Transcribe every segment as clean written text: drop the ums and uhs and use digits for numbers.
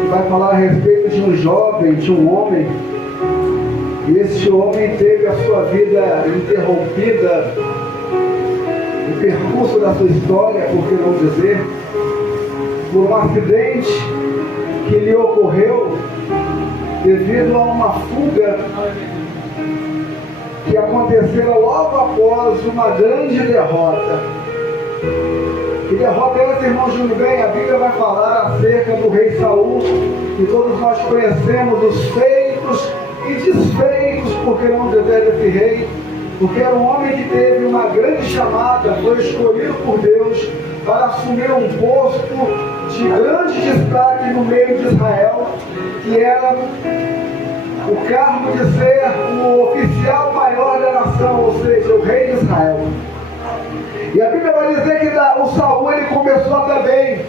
que vai falar a respeito de um jovem, de um homem. E esse homem teve a sua vida interrompida, o percurso da sua história, por que não dizer, por um acidente que lhe ocorreu devido a uma fuga que acontecera logo após uma grande derrota. Que derrota é essa, irmão Júnior? Bem, a Bíblia vai falar acerca do rei Saul, e todos nós conhecemos os feitos e desfeitos, por que não dizer, desse rei, porque era um homem que teve uma grande chamada, foi escolhido por Deus para assumir um posto de grande destaque no meio de Israel, que era o cargo de ser o oficial maior da nação, ou seja, o rei de Israel. E a Bíblia vai dizer que o Saul, ele começou também,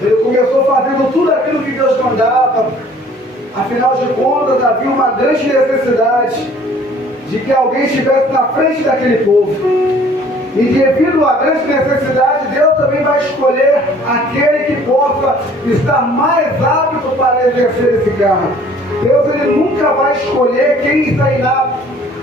ele começou fazendo tudo aquilo que Deus mandava. Afinal de contas, havia uma grande necessidade de que alguém estivesse na frente daquele povo. E devido à grande necessidade, Deus também vai escolher aquele que possa estar mais apto para exercer esse cargo. Deus, ele nunca vai escolher quem está inapto.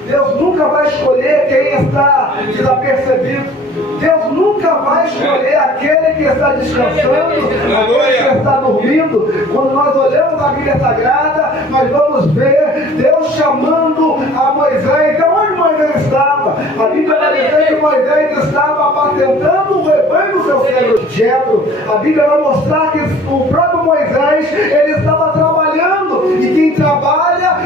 Deus nunca vai escolher quem está desapercebido. Deus nunca vai escolher aquele que está descansando, aquele que está dormindo. Quando nós olhamos a Bíblia Sagrada, nós vamos ver Deus chamando a Moisés. Então, onde Moisés estava? A Bíblia vai dizer que Moisés estava apacentando o rebanho do seu servo Jetro. A Bíblia vai mostrar que o próprio Moisés, ele estava trabalhando. E quem trabalha,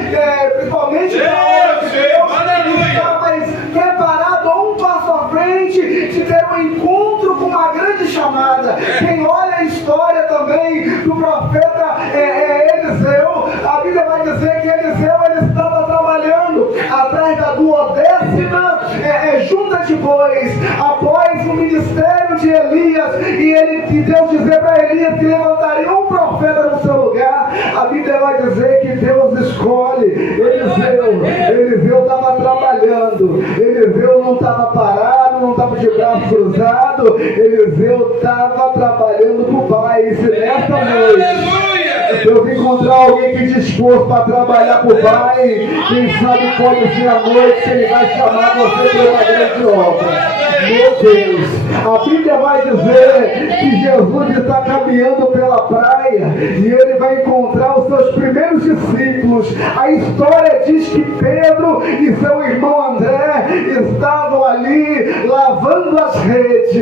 principalmente na hora de Deus, ele estava preparado a um passo à frente de ter um encontro com uma grande chamada. Quem olha a história também do profeta Eliseu, a Bíblia vai dizer que Eliseu, ele estava trabalhando atrás da 12ª junta de bois, após o ministério de Elias, e Deus dizer para Elias que levantaria um profeta no seu lugar. A Bíblia vai dizer que Deus escolhe Eliseu. Eliseu estava trabalhando, Eliseu não estava parado, não estava de braço cruzado, Eliseu estava trabalhando para o Pai. E se nesta noite Deus encontrar alguém que disposto para trabalhar para o Pai, quem sabe pode ser a noite que Ele vai chamar você para uma grande obra. Meu Deus, a Bíblia vai dizer que Jesus está caminhando pela praia e Ele vai encontrar os seus primeiros discípulos. A história diz que Pedro e seu irmão André estavam ali lavando as redes,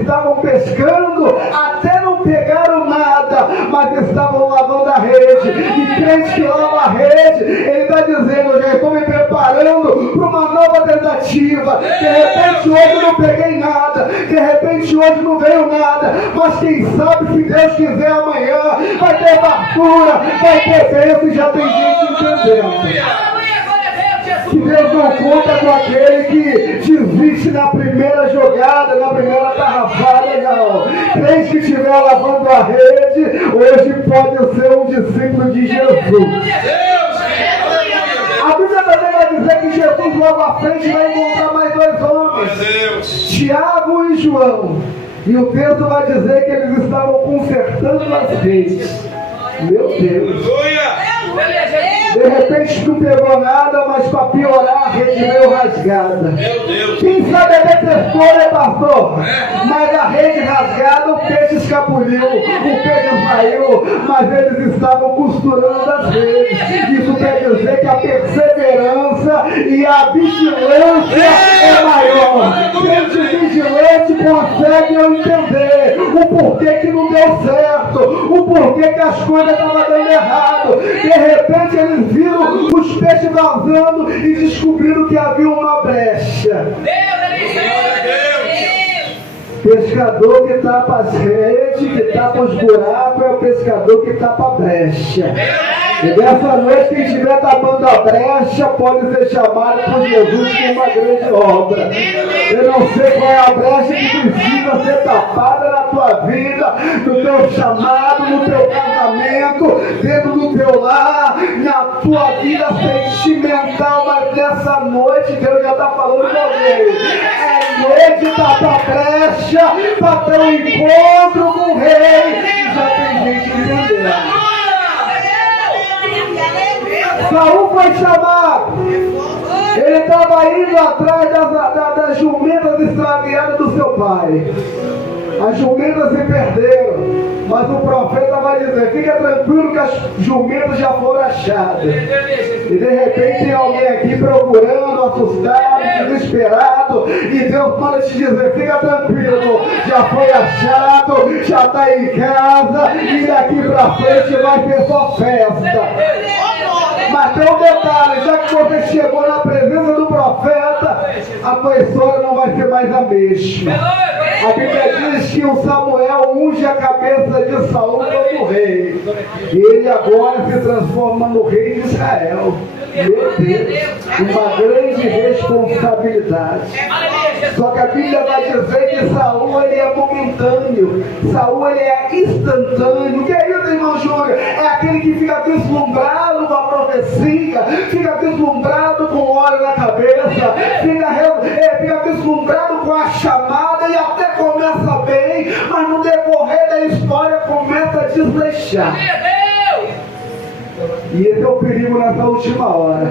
estavam pescando, até não pegaram nada, mas estavam lavando a rede. E crente que lava a rede, ele está dizendo: eu já estou me preparando para uma nova tentativa. De repente hoje eu não peguei nada, de repente hoje não veio nada, mas quem sabe, se Deus quiser, amanhã vai ter fartura, vai ter bênção. E já tem gente entendendo que Deus não conta com aquele que desiste na primeira jogada, na primeira tarrafada, não. Crente que estiver lavando a rede, hoje pode ser um discípulo de Jesus. A Bíblia também vai dizer que Jesus logo à frente vai encontrar mais dois homens, Tiago e João. E o texto vai dizer que eles estavam consertando as redes. Meu Deus. De repente não pegou nada, mas para piorar a rede veio rasgada. Quem sabe é detestor, pastor? Mas a rede rasgada, o peixe escapuliu, o peixe saiu, mas eles estavam costurando as redes. Isso quer dizer que a perseverança e a vigilância é maior. Crente vigilante consegue entender o porquê que não deu certo, o porquê que as coisas estavam dando errado. De repente eles viram os peixes vazando e descobriram que havia uma brecha. Pescador que tapa as redes, que tapa os buracos, é o pescador que tapa a brecha. E nessa noite, quem estiver tapando a brecha pode ser chamado por Jesus com uma grande obra. Eu não sei qual é a brecha que precisa ser tapada na tua vida, no teu chamado, no teu casamento, dentro do teu lar, na tua vida sentimental, mas nessa noite Deus já está falando com alguém. É noite de tapar brecha para ter um encontro com o Rei. E já tem gente entendendo. Saul foi chamado. Ele estava indo atrás das jumentas extraviadas do seu pai. As jumentas se perderam. Mas o profeta vai dizer: fica tranquilo que as jumentas já foram achadas. E de repente tem alguém aqui procurando, assustado, desesperado. E Deus manda te dizer: fica tranquilo, já foi achado, já está em casa. E daqui para frente vai ter só festa. Mas tem um detalhe: já que você chegou na presença do profeta, a tua história não vai ser mais a mesma. A Bíblia diz que o Samuel unge a cabeça de Saul como rei. E ele agora se transforma no rei de Israel. Meu Deus, uma grande responsabilidade. Só que a Bíblia vai dizer que Saul ele é momentâneo, Saul ele é instantâneo. O que é isso, irmão Júnior? É aquele que fica deslumbrado com a profecia, fica deslumbrado com o óleo na cabeça, fica deslumbrado com a chamada e até começa bem, mas no decorrer da história começa a desleixar. E esse é o perigo nessa última hora.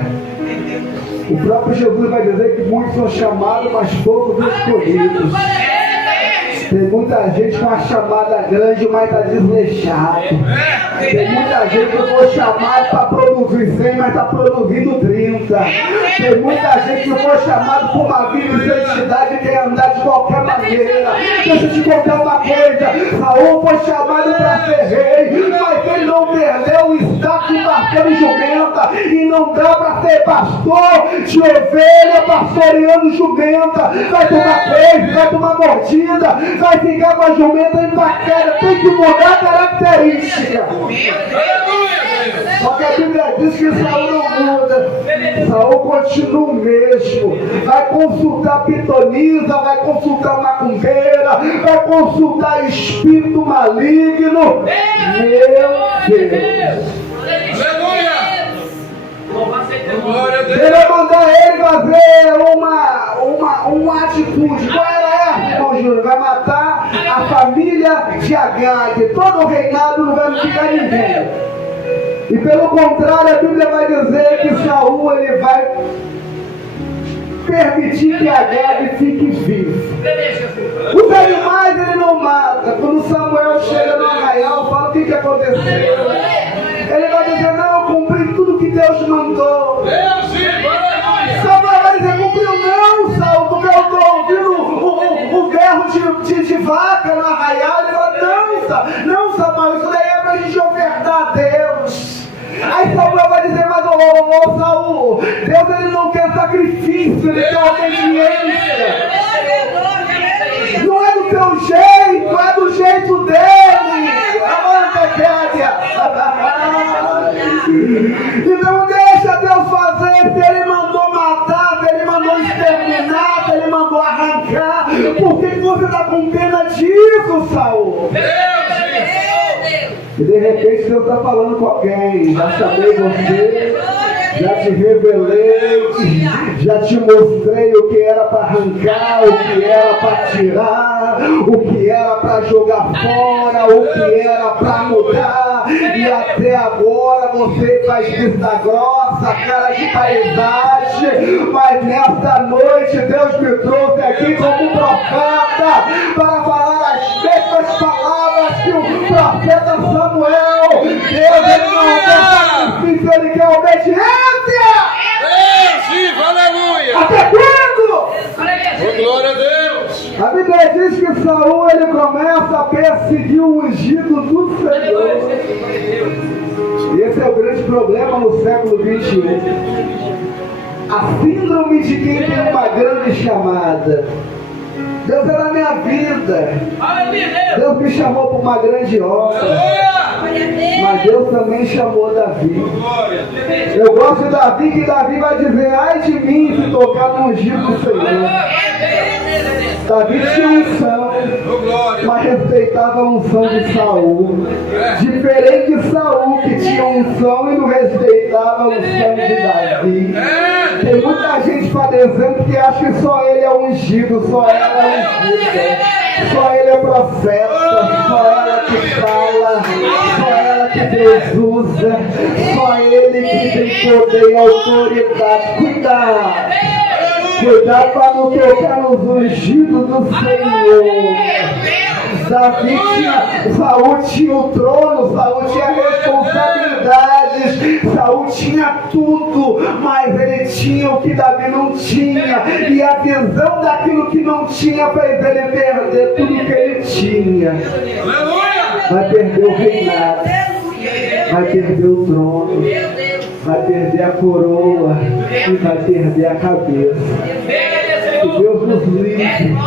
O próprio Jesus vai dizer que muitos são chamados, mas poucos escolhidos. Tem muita gente com a chamada grande, mas está desleixado. Tem muita gente que foi chamado para produzir 100, mas está produzindo 30. Tem muita gente que foi chamado por uma vida de santidade e quer andar de qualquer maneira. Deixa eu te contar uma coisa: Saul foi chamado para ser rei, mas ele não perdeu o status de pastor e jumenta. E não dá para ser pastor de ovelha, pastoreando jumenta. Vai tomar coisa, vai tomar mordida, vai ficar com a jumenta empacada. Tem que mudar a característica. Só que a Bíblia diz que Saul não muda. Saul continua o mesmo. Vai consultar pitonisa, vai consultar macumbeira, vai consultar espírito maligno. Meu Deus. Ele vai mandar ele fazer uma atitude. Qual era essa, irmão Júnior? Vai matar a família de Agag. Todo o reinado não vai ficar ninguém. E pelo contrário, a Bíblia vai dizer que Saul ele vai permitir que Agag fique vivo. Os animais ele não mata. Quando Samuel chega no arraial, fala: o que aconteceu? Ele vai dizer: não, eu cumpri tudo que Deus mandou. Samuel vai dizer: cumpriu não, Saul, porque eu estou ouvindo o berro de vaca no arraial. Ele fala: não, Samuel, isso daí é para a gente ofertar a Deus. Aí Samuel vai dizer: mas Saul, Deus ele não quer sacrifício, ele quer obediência. Não é do teu jeito, é do jeito dele. Então deixa Deus fazer. Se ele mandou matar, se ele mandou exterminar, se ele mandou arrancar, por que você está com pena disso, Saul? E de repente Deus está falando com alguém: já chamei você, já te revelei, já te mostrei o que era para arrancar, o que era para tirar, o que era para jogar fora, o que era para mudar. E até agora você faz vista grossa, cara de paisagem. Mas nesta noite Deus me trouxe aqui como profeta para falar as mesmas palavras que o profeta Samuel. Deus ele não quer sacrifício, ele quer obediência. Aleluia! Até quando? Oh, glória a Deus! A Bíblia diz que Saul ele começa a perseguir o ungido do Senhor. Esse é o grande problema no século 21. A síndrome de quem tem uma grande chamada. Deus é na minha vida. Deus me chamou para uma grande obra. Mas Deus também chamou Davi. Eu gosto de Davi, que Davi vai dizer: ai de mim se tocar no ungido do Senhor. Davi tinha unção, mas respeitava a unção de Saul. Diferente de Saul, que tinha unção e não respeitava a unção de Davi. Tem muita gente padecendo que acha que só ele é ungido, só ela é ungida, só ele é profeta, só ela que fala, só ela que Deus Deus usa, só Ele que tem poder e autoridade. Cuidado para não tocar nos ungidos do Senhor. Saúl tinha o trono, Saúl tinha responsabilidades, Saúl tinha tudo, mas ele tinha o que Davi não tinha, e a visão daquilo que não tinha fez ele perder tudo que ele tinha. Vai perder o reinado, vai perder o trono, vai perder a coroa e vai perder a cabeça. Que Deus nos livre.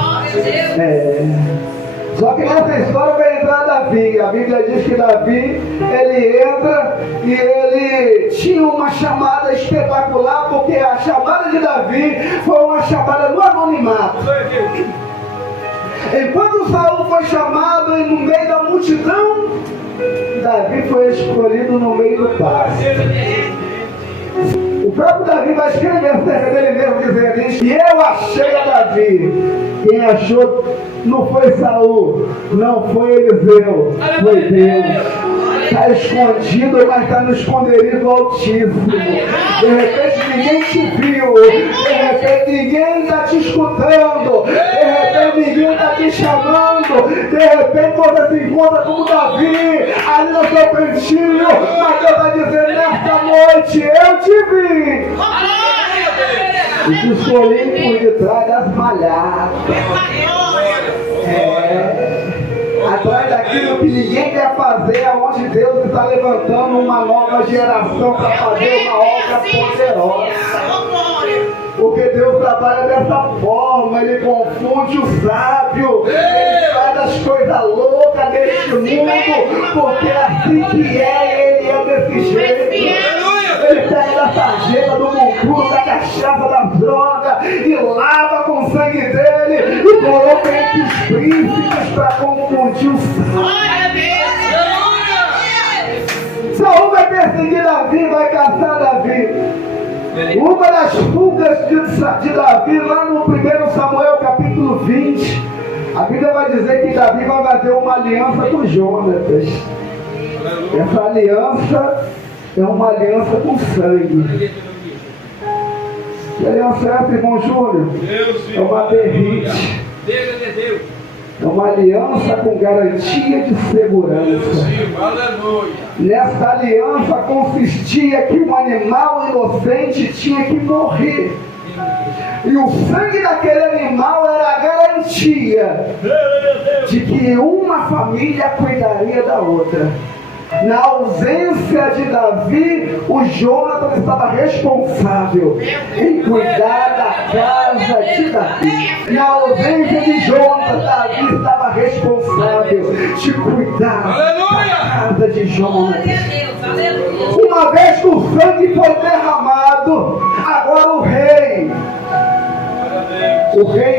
Só que nessa história vai entrar Davi. A Bíblia diz que Davi, ele entra e ele tinha uma chamada espetacular, porque a chamada de Davi foi uma chamada no anonimato. Enquanto Saúl foi chamado no meio da multidão, Davi foi escolhido no meio do pasto. O próprio Davi vai escrever acerca dele mesmo, dizendo isso: e eu achei a Davi. Quem achou não foi Saúl, não foi Eliseu, foi Deus. Está escondido, mas está no esconderijo do Altíssimo. De repente ninguém te viu, de repente ninguém está te escutando, de repente ninguém está te chamando, de repente você se encontra como Davi, ali no seu cantinho, mas Deus vai dizer: nesta noite eu te vi. E te escolhi por detrás das malhadas. Atrás daquilo que ninguém quer fazer, aonde Deus está levantando uma nova geração para fazer uma obra poderosa. Porque Deus trabalha dessa forma, Ele confunde o sábio, Ele faz as coisas loucas deste mundo, porque assim que Ele é desse jeito. Ele pega da sarjeta, do montuno, da cachaça, da droga, e lava com o sangue dele, e coloca entre os príncipes para confundir o sábio. Saúl vai perseguir Davi, vai caçar Davi. Uma das fugas de Davi, lá no 1 Samuel capítulo 20, a Bíblia vai dizer que Davi vai fazer uma aliança com Jonatas. Essa aliança é uma aliança com sangue. Que aliança é essa, irmão Júlio? É uma berrite. É uma aliança com garantia de segurança. Nessa aliança consistia que um animal inocente tinha que morrer. E o sangue daquele animal era a garantia de que uma família cuidaria da outra. Na ausência de Davi, o Jonatas estava responsável em cuidar da casa de Davi. Na ausência de Jonatas, Davi estava responsável de cuidar da casa de Jonatas. Uma vez que o sangue foi derramado, agora o rei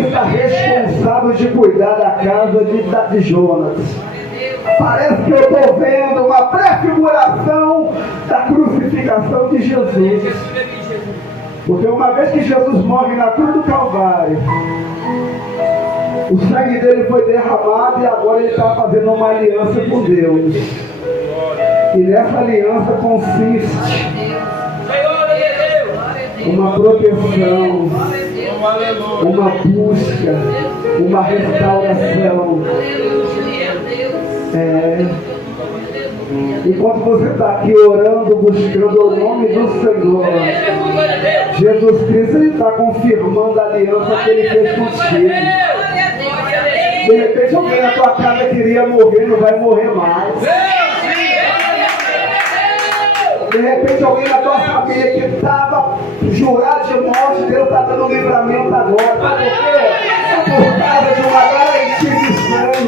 está responsável de cuidar da casa de Jonatas. Parece que eu estou vendo uma prefiguração da crucificação de Jesus. Porque uma vez que Jesus morre na cruz do Calvário, o sangue dele foi derramado e agora ele está fazendo uma aliança com Deus. E nessa aliança consiste uma proteção, uma busca, uma restauração. Enquanto você está aqui orando, buscando o nome do Senhor, Jesus Cristo está confirmando a aliança que Ele fez contigo. De repente alguém na tua casa queria morrer, não vai morrer mais. De repente alguém na tua família que estava jurado de morte, Deus está dando livramento agora. Por quê? Por causa de uma garantia de sangue.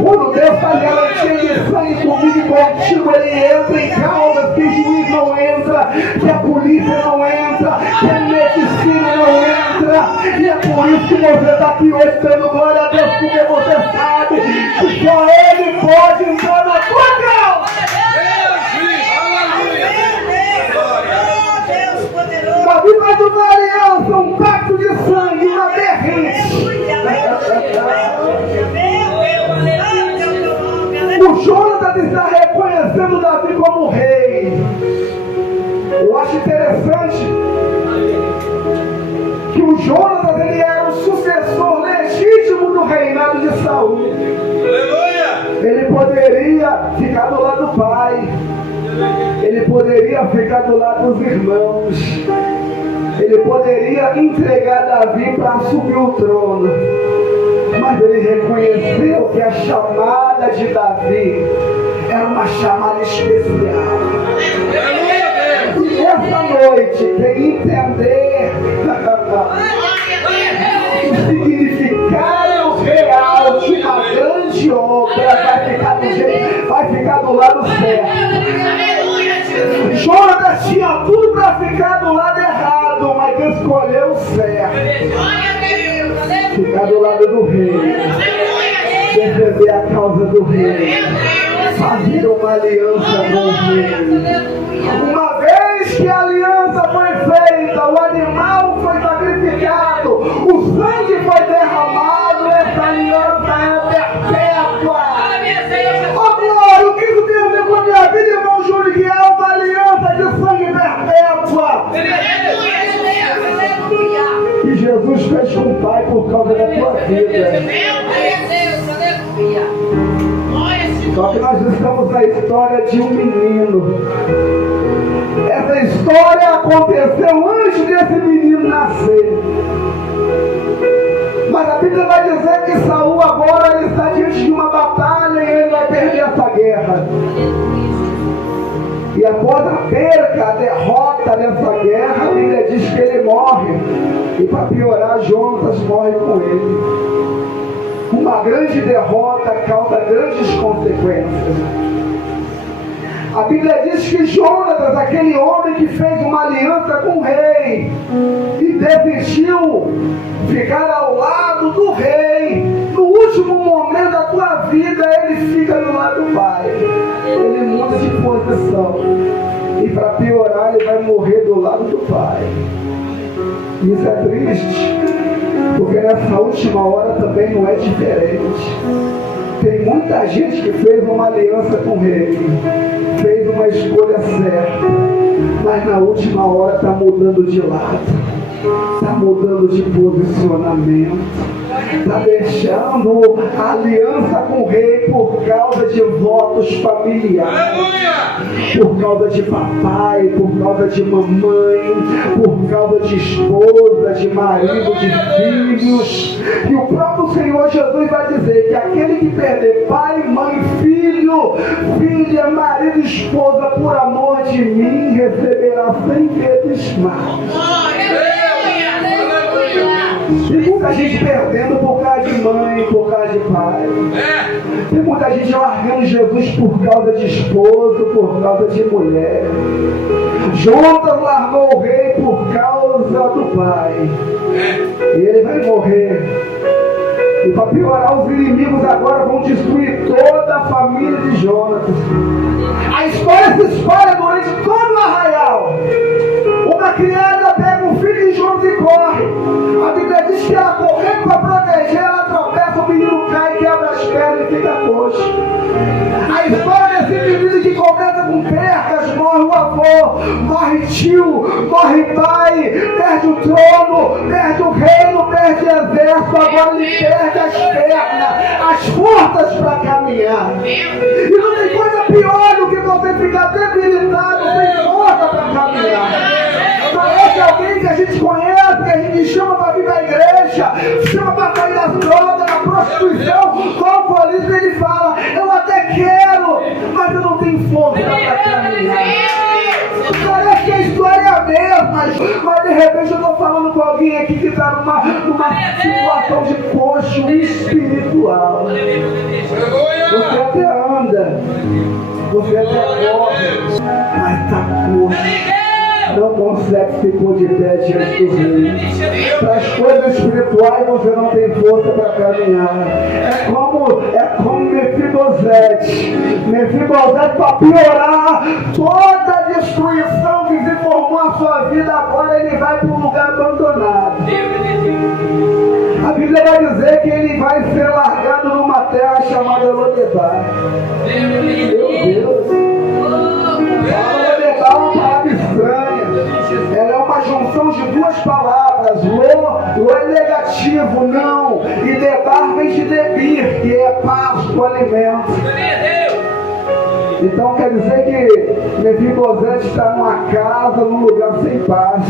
Quando Deus está garantindo de sangue comigo e contigo, Ele entra em causas que o juiz não entra, que a polícia não entra, que a medicina não entra. E é por isso que você está aqui hoje dando glória a Deus, porque você sabe que só Ele pode entrar na tua causa. Davi faz uma aliança, um pacto de sangue, uma berrente. O Jonatas está reconhecendo estabelecendo Davi como rei. Eu acho interessante que o Jonatas, ele era o sucessor legítimo do reinado de Saul. Ele poderia ficar do lado do pai, ele poderia ficar do lado dos irmãos, ele poderia entregar Davi para assumir o trono, mas ele reconheceu que a chamada de Davi era uma chamada especial. E essa noite tem que entender o significado real de uma grande obra vai ficar do lado certo. Jonatas tinha tudo para ficar do lado errado, mas escolheu o certo. Ficar do lado do rei, defender a causa do rei, fazer uma aliança com o rei. Uma vez que a aliança foi feita, o animal foi sacrificado, o sangue foi derramado, essa aliança é perpétua. Oh glória, o que isso tem a ver com a minha vida, irmão Júlio, que é uma aliança de sangue perpétua que Jesus fez com o Pai por causa da tua vida. Só que nós estamos na história de um menino. Essa história aconteceu antes desse menino nascer. Mas a Bíblia vai dizer que Saul agora ele está diante de uma batalha e ele vai perder essa guerra. E após a perca, a derrota dessa guerra, a Bíblia diz que ele morre. E para piorar, Jonatas morre com ele. Uma grande derrota causa grandes consequências. A Bíblia diz que Jonatas, aquele homem que fez uma aliança com o rei e decidiu ficar ao lado do rei, no último momento da tua vida ele fica do lado do pai. Ele muda de posição. E para piorar, ele vai morrer do lado do pai. Isso é triste, porque nessa última hora também não é diferente. Tem muita gente que fez uma aliança com o rei, fez uma escolha certa, mas na última hora está mudando de lado, está mudando de posicionamento, está deixando a aliança com o rei por causa de votos familiares, por causa de papai, por causa de mamãe, por causa de esposa, de marido, de filhos. E o próprio Senhor Jesus vai dizer que aquele que perder pai, mãe, filho, filha, marido, esposa, por amor de mim, receberá 100 vezes mais. Tem muita gente perdendo por causa de mãe, por causa de pai. Tem muita gente largando Jesus por causa de esposo, por causa de mulher. Jonatas largou o rei por causa do pai. E ele vai morrer. E para piorar, os inimigos agora vão destruir toda a família de Jonatas. A história se espalha durante todo o arraial. Uma criada pega um filho de Jonatas e corre. A Bíblia diz que ela correndo para proteger, ela tropeça, o menino cai, quebra as pernas e fica coxo. A história desse menino que começa com percas, morre o avô, morre tio, morre pai, perde o trono, perde o reino, perde o exército, agora ele perde as pernas, as forças para caminhar. E não tem coisa pior do que você ficar debilitado, sem força para caminhar. Parece alguém que a gente conhece, que a gente chama para vir para a igreja, chama para sair das drogas, da prostituição, do alcoolismo, ele fala, eu até quero, mas eu não tenho força para caminhar. Parece que a história é a mesma, mas de repente eu estou falando com alguém aqui que está numa situação de coxo espiritual. Você até anda, você até corre, mas está coxo. Não consegue se pôr de pé diante do rei. Para as coisas espirituais você não tem força para caminhar. É como Mefibosete. Mefibosete, para piorar toda a destruição que se formou a sua vida, agora ele vai para um lugar abandonado. A Bíblia vai dizer que ele vai ser largado numa terra chamada Lodebar. Meu Deus! alimento. Então quer dizer que Mefibosete está numa casa, num lugar sem paz,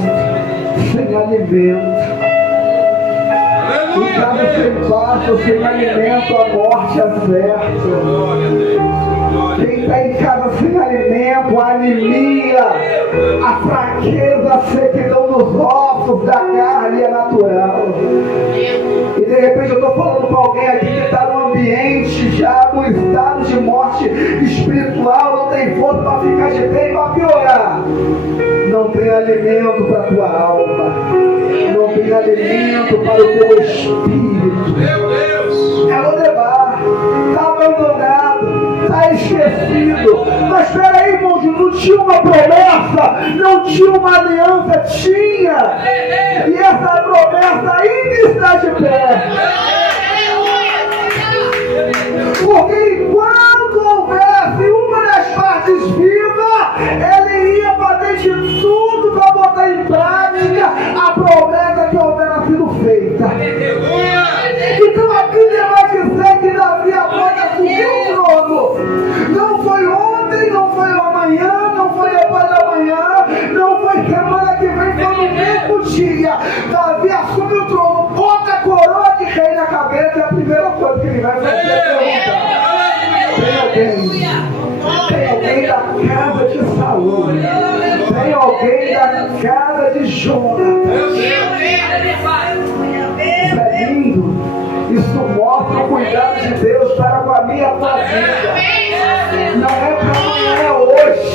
sem alimento. E casa sem paz, sem alimento, a morte é certa. Quem está em casa sem alimento, a anemia, a fraqueza, a sequidão dos ossos, da carne é natural. E de repente eu estou falando para alguém aqui que está num ambiente já no estado de morte espiritual, não tem força para ficar de pé e para piorar. Não tem alimento para a tua alma, não tem alimento para o teu espírito. Meu Deus! É Lodebar, está abandonado, está esquecido. Mas espera aí, irmão, não tinha uma promessa, não tinha uma aliança, tinha. E essa promessa ainda está de pé. Porque enquanto houvesse uma das partes viva, ele ia fazer de tudo para botar em prática a promessa que houvera sido feita. Então a Bíblia vai dizer que Davi agora assumiu o trono. Não foi ontem, não foi amanhã, não foi depois da manhã, não foi semana que vem, foi no mesmo dia. Davi assume o trono, bota a coroa de rei na cabeça e a primeira coisa que ele vai fazer é perguntar: tem alguém da casa de Saul? Tem alguém da casa de Jonas? Isso é lindo. Isso mostra o cuidado de Deus para com a minha e a tua vida. Não é para amanhã, é hoje.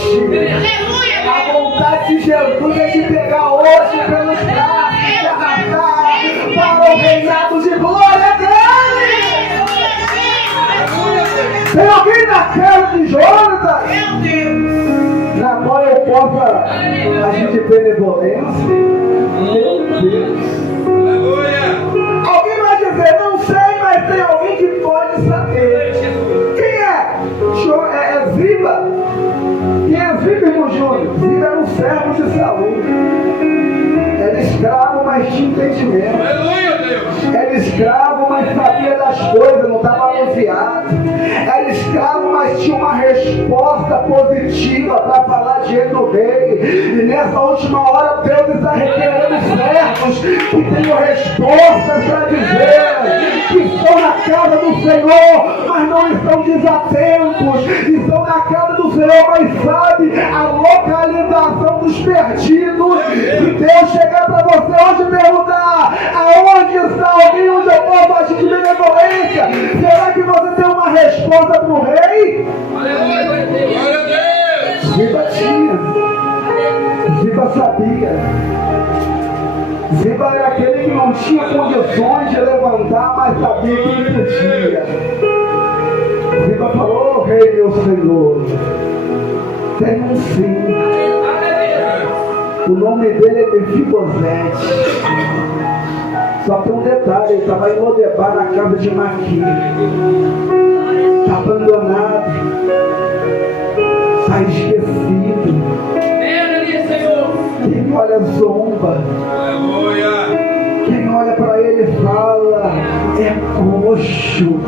A vontade de Jesus é te pegar hoje pelos braços e te arrastar para o reinado de glória dele. Tem alguém na casa de Jonas na qual eu possa agir de benevolência? Meu Deus. Alguém vai dizer, não sei, mas tem alguém que pode saber. Quem é? É Ziba. Quem é Ziba, irmão Júnior? Ziba era um servo de Saul. Era escravo, mas tinha entendimento. Era escravo, mas sabia das coisas, não estava anunciado. Era escravo, mas tinha uma resposta positiva para falar diante do rei. E nessa última hora, Deus está requerendo servos que tenham respostas para dizer, que estão na casa do Senhor, mas não estão desatentos, estão na casa do Senhor, mas sabe a localização dos perdidos. Se Deus chegar para você hoje e perguntar aonde está alguém onde eu posso agir de benevolência, será que você tem uma resposta para o rei? Glória a Deus! Ziba tinha, Ziba sabia. Ziba era aquele que não tinha condições de levantar, mas sabia que ele podia. Ziba falou: oh, rei meu senhor, tem um sim. O nome dele é Mefibosete. Só tem um detalhe, ele estava em Lodebar, na casa de Maquir. Está abandonado, está esquecido. Quem olha zomba. Quem olha para ele fala, é coxo.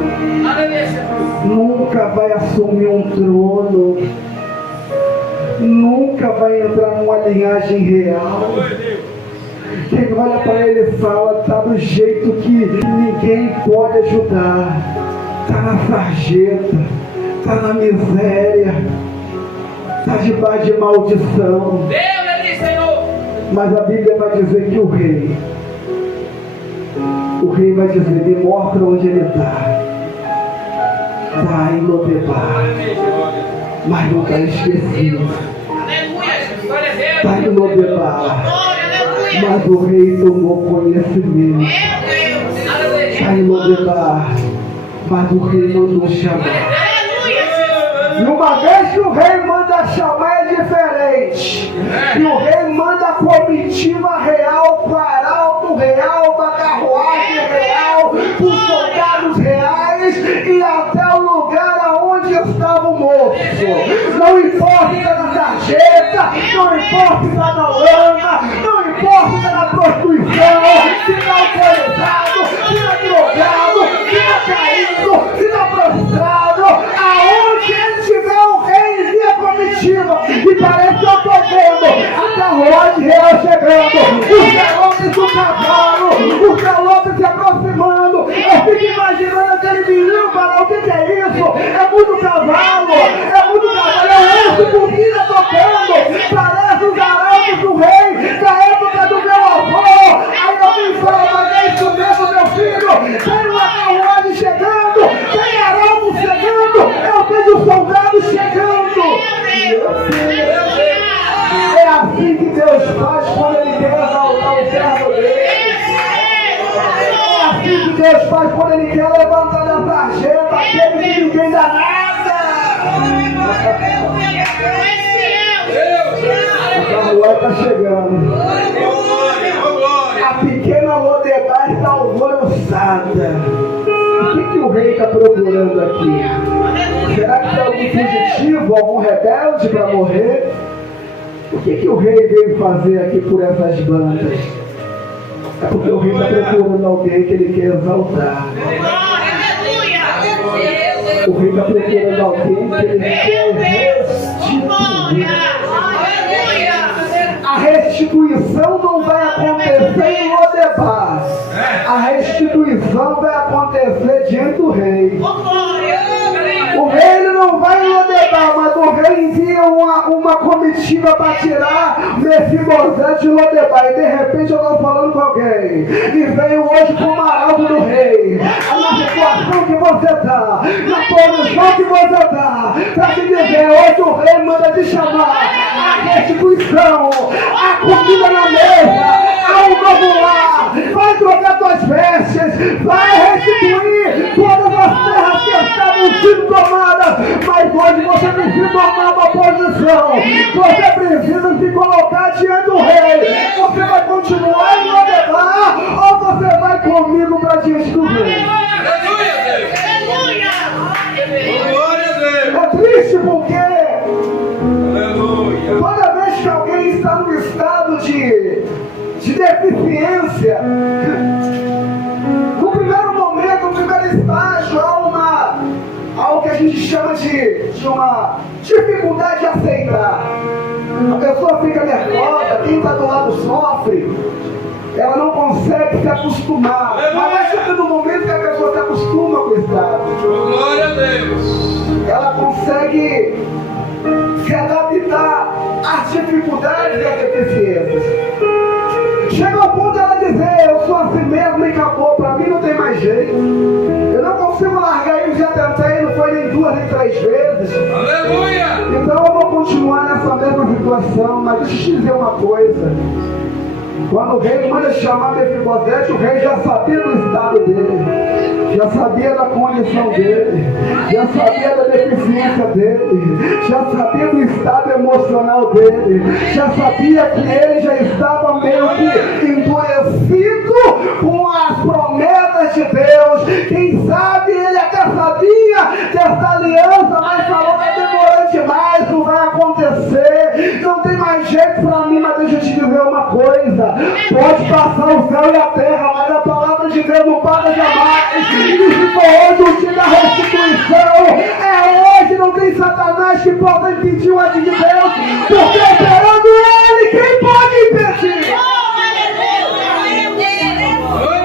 Nunca vai assumir um trono. Nunca vai entrar numa linhagem real. Quem olha para ele fala, está do jeito que ninguém pode ajudar. Está na sarjeta, está na miséria, está debaixo de maldição. Mas a Bíblia vai dizer que o rei vai dizer, me mostra onde ele está. Está em Lodebar, mas não está esquecido. Está em Lodebar, mas o rei tomou conhecimento. Está em Lodebar, mas o rei mandou chamar. E uma vez que o rei manda chamar é diferente. E o rei manda a comitiva real, para o arauto real, para a carruagem real, para os soldados reais e até o lugar aonde estava o moço. Não importa se está na sarjeta, não importa se está na lama, não importa se está na prostituição, se está alcoolizado, se está drogado, se está caído, se está prostrado. chegando, os galopes do cavalo, os galopes se aproximando. Eu fico imaginando aquele menino falar: o que é isso? É muito cavalo, é um urso com vida tocando, parece os arautos do rei da época do meu avô. Aí alguém fala: mas é isso mesmo, meu filho, tem uma carruagem chegando, tem arauto chegando, eu vejo soldados chegando. É assim que Deus faz quando Ele quer exaltar o servo dele. É assim que Deus faz quando Ele quer levantar da sarjeta aquele que ninguém dá nada. A carruagem está chegando. A pequena Lodebar está alvoroçada. O que o rei está procurando aqui? Será que tem algum fugitivo, algum rebelde para morrer? O que o rei veio fazer aqui por essas bandas? É porque o rei está procurando alguém que ele quer exaltar. O rei está procurando alguém que ele quer restituir. A restituição não vai acontecer em Lodebar. A restituição vai acontecer diante do rei. O rei ele não vai em Lodebar, mas o rei envia uma comitiva para tirar Mefibosete de Lodebar. E de repente eu estou falando com alguém e veio hoje como arauto do rei. Na situação que você está, na posição que você está, para te dizer: hoje o rei manda te chamar a restituição, a comida na mesa, ao novo lar. Vai trocar tuas vestes, vai restituir todas as terras que estavam sendo tomadas. Mas hoje você precisa tomar uma posição, você precisa se colocar diante do rei. Você vai continuar em Lodebar ou você vai comigo para diante do rei? É triste porque toda vez que alguém está num estado de deficiência, no primeiro momento, no primeiro estágio, há algo que a gente chama de uma dificuldade de aceitar. A pessoa fica nervosa, quem está do lado sofre, ela não consegue se acostumar. Mas vai chegando no momento que a pessoa se acostuma com o estado. Glória a Deus. Ela consegue se adaptar às dificuldades e às deficiências. Chega ao ponto dela dizer: eu sou assim mesmo e acabou, para mim não tem mais jeito. Eu não consigo largar isso, já tentei, não foi nem 2 nem 3 vezes. Aleluia! Então eu vou continuar nessa mesma situação, mas deixa eu te dizer uma coisa. Quando o rei manda chamar Mefibosete, o rei já sabia do estado dele, já sabia da condição dele, já sabia da deficiência dele, já sabia do estado emocional dele, já sabia que ele já estava meio que endurecido com as promessas de Deus. Quem sabe ele até sabia dessa aliança, mas falou: vai demorar demais, não vai acontecer, não tem mais jeito para mim. Mas deixa eu te dizer uma coisa: pode passar o céu e a terra, mas a palavra de Deus não para jamais. E se for hoje o dia da restituição, é hoje, não tem Satanás que possa impedir o agir de Deus, porque esperando ele, quem pode impedir?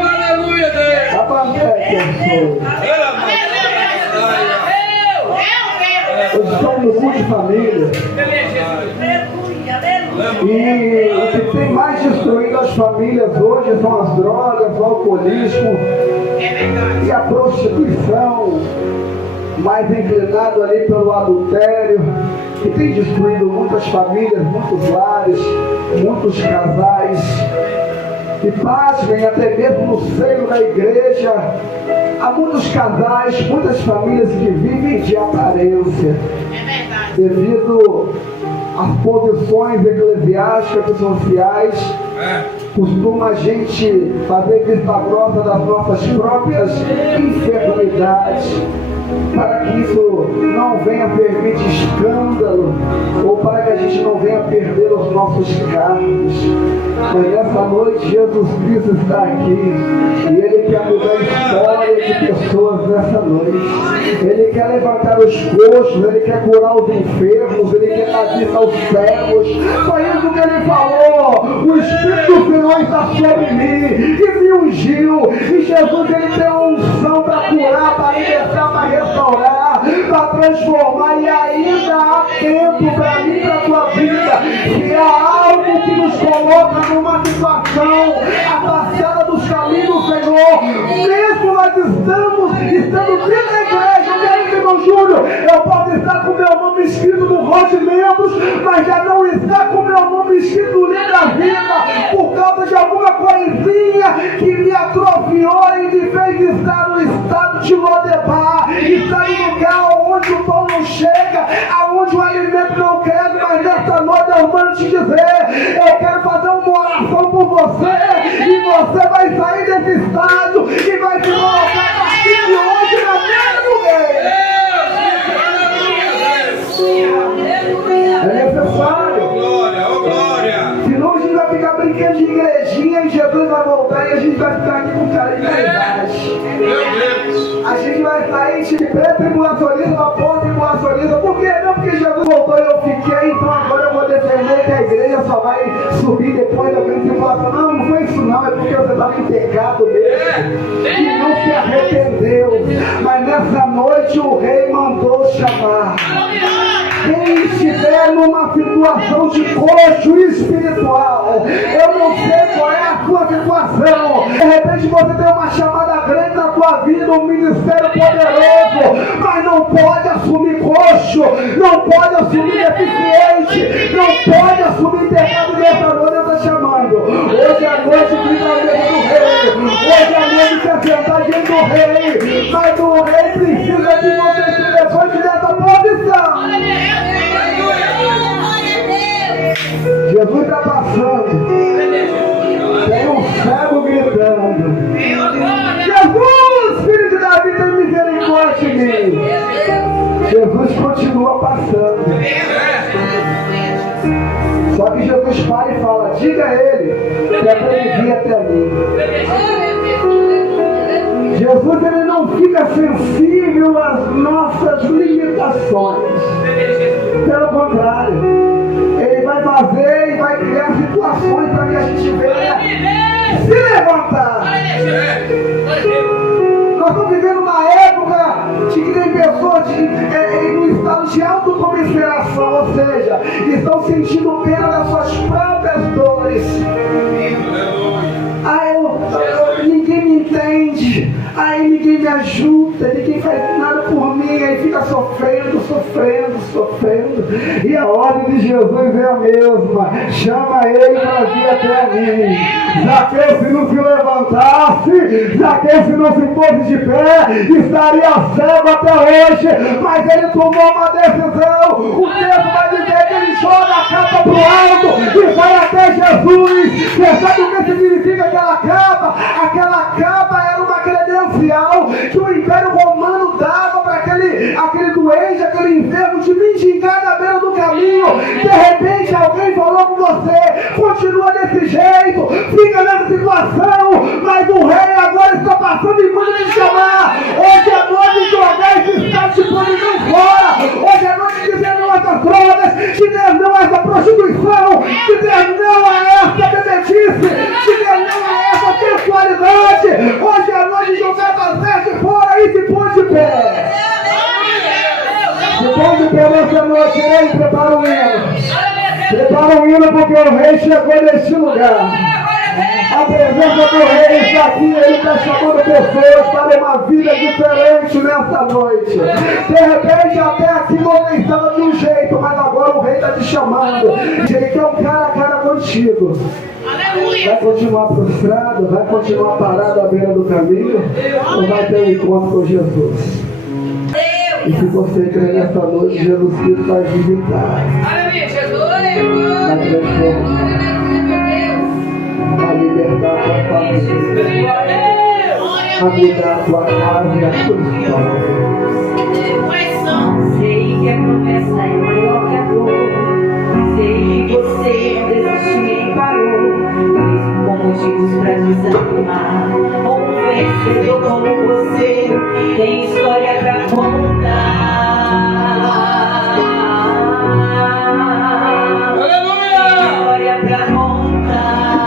Aleluia, Deus. A bandeira eu estou no culto de família. E o que tem mais destruído as famílias hoje são as drogas, o alcoolismo e a prostituição, mais inclinado ali pelo adultério, que tem destruído muitas famílias, muitos lares, muitos casais. E pasmem, até mesmo no seio da igreja, há muitos casais, muitas famílias que vivem de aparência, devido às posições eclesiásticas e sociais. Costuma a gente fazer vista grossa das nossas próprias enfermidades, para que isso não venha permitir escândalo, ou para que a gente não venha perder os nossos cargos. Mas nessa noite Jesus Cristo está aqui, e Ele quer mudar a história de pessoas nessa noite. Ele quer levantar os coxos, Ele quer curar os enfermos, Ele quer dar vida aos cegos. Foi isso que Ele falou: os Espírito do Senhor está sobre mim e me ungiu. E Jesus, ele tem uma unção para curar, para libertar, para restaurar, para transformar. E ainda há tempo para mim e para a tua vida. Se há algo que nos coloca numa situação afastada dos caminhos do Senhor, mesmo nós estando dentro da igreja, eu quero que, meu Júnior, eu posso estar com meu nome escrito no rol de membros, mas já não está com meu nome escrito no livro da vida, por causa de alguma coisinha que me atrofiou e me fez estar no estado de Lodebar, estar no lugar onde o pão não chega, aonde o alimento não cresce. Mas nessa noite eu mando te dizer, eu quero fazer uma oração por você, e você vai sair desse estado e vai se colocar a partir de hoje na terra do rei. É necessário. Glória, oh glória. Senão a gente vai ficar brincando de igrejinha e Jesus vai voltar e a gente vai ficar aqui com cara de verdade. Meu Deus. A gente vai sair de pré-tribulacionismo a pós-tribulacionismo. Por quê? Não porque Jesus voltou e eu fiquei, então agora eu vou defender que a igreja só vai subir depois da tribulação. Não, não foi isso não, é porque você estava em pecado mesmo e não se arrependeu. Mas nessa noite o rei mandou chamar. Quem estiver numa situação de coxo espiritual, eu não sei qual é a sua situação. De repente você tem uma chamada grande na tua vida, um ministério poderoso, mas não pode assumir coxo, não pode assumir deficiente, não pode assumir pecado. Nessa noite eu estou chamando. Hoje à noite fica a mesa do rei, hoje à noite quer sentar diante do rei, mas o rei precisa de você se levante dessa posição. Jesus está passando, tem um cego gritando: Jesus, filho de Davi, tem misericórdia de mim. Jesus continua passando, só que Jesus para e fala: diga a ele que é para ele vir até mim. Jesus, ele não fica sensível às nossas limitações, pelo contrário, ele vai fazer e vai criar situações para que a gente venha se levantar. Nós estamos vivendo uma época de que tem pessoas no estado de autocomiseração, ou seja, estão sentindo pena das suas próprias dores. Ninguém me entende, aí ninguém me ajuda, ninguém faz nada por mim, aí fica sofrendo. E a ordem de Jesus é a mesma: chama ele para vir até mim. Zaqueu, se não se levantasse, Zaqueu, se não se fosse de pé, estaria cego até hoje, mas ele tomou uma decisão. O texto vai dizer que ele joga a capa para o alto e vai até Jesus. Você sabe o que significa aquela capa? Aquela capa era uma credencial que o Império Romano dava para aquele doente, aquele enfermo, de mendigar na beira do caminho. De repente alguém falou com você: continua desse jeito, fica nessa situação, mas o rei agora está passando e manda me chamar. Hoje é noite de jogar esse estado de provisão fora. Hoje é noite de dizer não a essas drogas, de dizer não a essa prostituição, de dizer não a essa bebedice, de dizer não a essa sensualidade. Hoje é noite de jogar essa veste fora e se pôr de pé. Se pôr de pé nessa noite, ei, prepara o hino. Prepara o hino, porque o rei chegou neste lugar. A presença do rei está aqui, ele está chamando pessoas para uma vida diferente nessa noite. De repente até aqui você estava de um jeito, mas agora o rei está te chamando. Ele quer um cara a cara contigo. Vai continuar frustrado, vai continuar parado à beira do caminho, ou vai ter um encontro com Jesus? E se você crer nessa noite, Jesus Cristo vai visitar, vai transformar, a libertar a tua família, a mudar a tua casa e a tua história. Sei que a promessa é maior que a dor. Sei que você desistiu e parou, mesmo com motivos pra desanimar. Um vencedor como você tem história pra contar. Aleluia! História pra contar.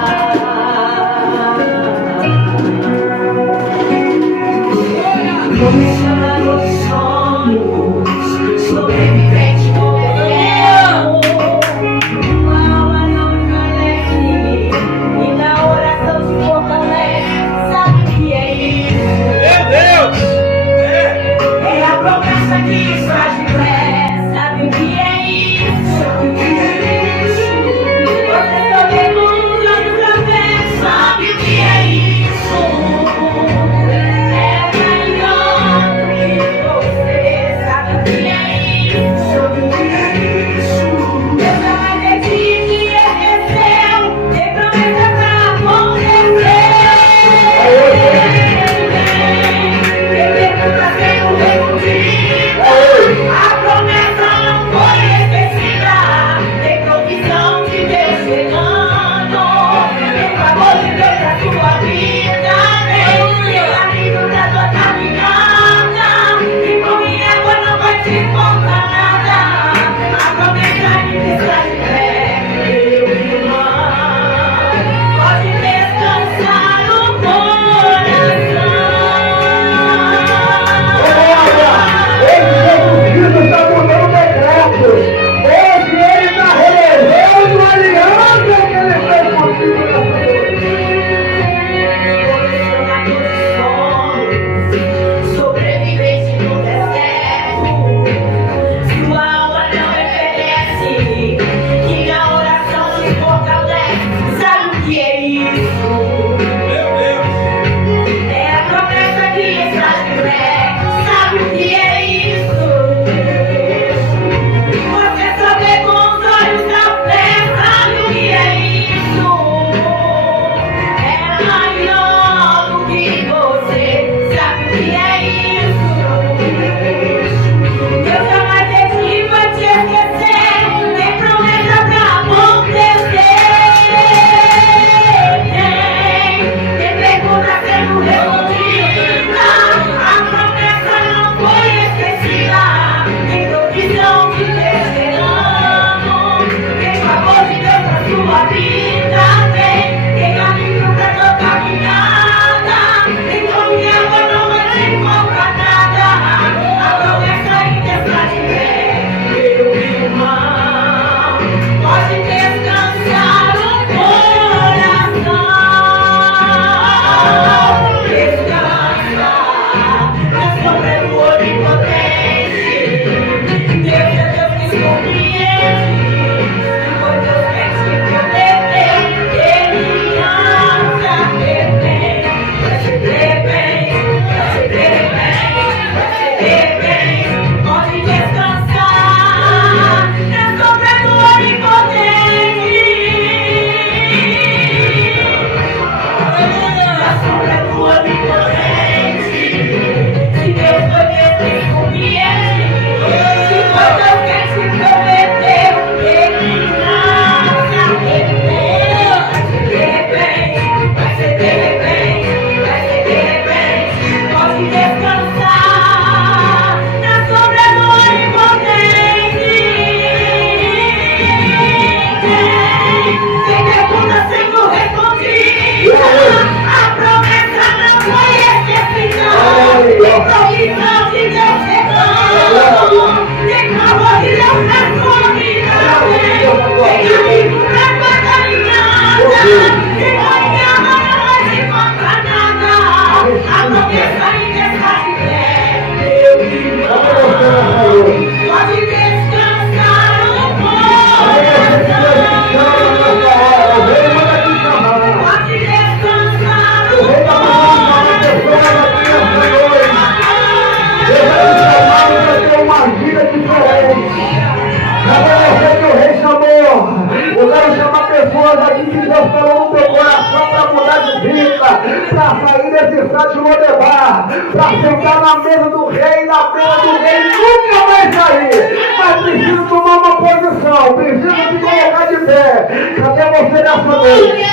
pode descansar o coração. Descansa na sombra do Onipotente. Deus é Deus que compreende. Foi Deus que te prometeu. Ele anda bem. Vai se ver bem, vai se ver bem, vai se ver bem. Pode descansar na sombra do Onipotente. Na sombra do Onipotente. Se Deus foi Deus que compreende. Se foi Deus que te prometeu. Ele anda bem. Vai se ver bem, vai se ver bem. Pode descansar na sombra do Onipotente. Sem pergunta sendo respondida, a promessa não foi esquecida. Então visão de Deus chegou, tem calor de Deus na sua vida. Tem amigo pra caminhada, tem caminhada não vai se encontrar nada. A promessa ainda está de pé. Pode descansar o coração. Pode descansar o Uma vida diferente. Cadê você que o Rei chamou? Eu quero chamar pessoas aqui que Deus falou no teu coração para mudar de vida, para sair desse estado de Lodebar, para sentar na mesa do Rei, na mesa do Rei nunca vai sair. Mas precisa tomar uma posição, precisa se colocar de pé. Cadê você nessa noite?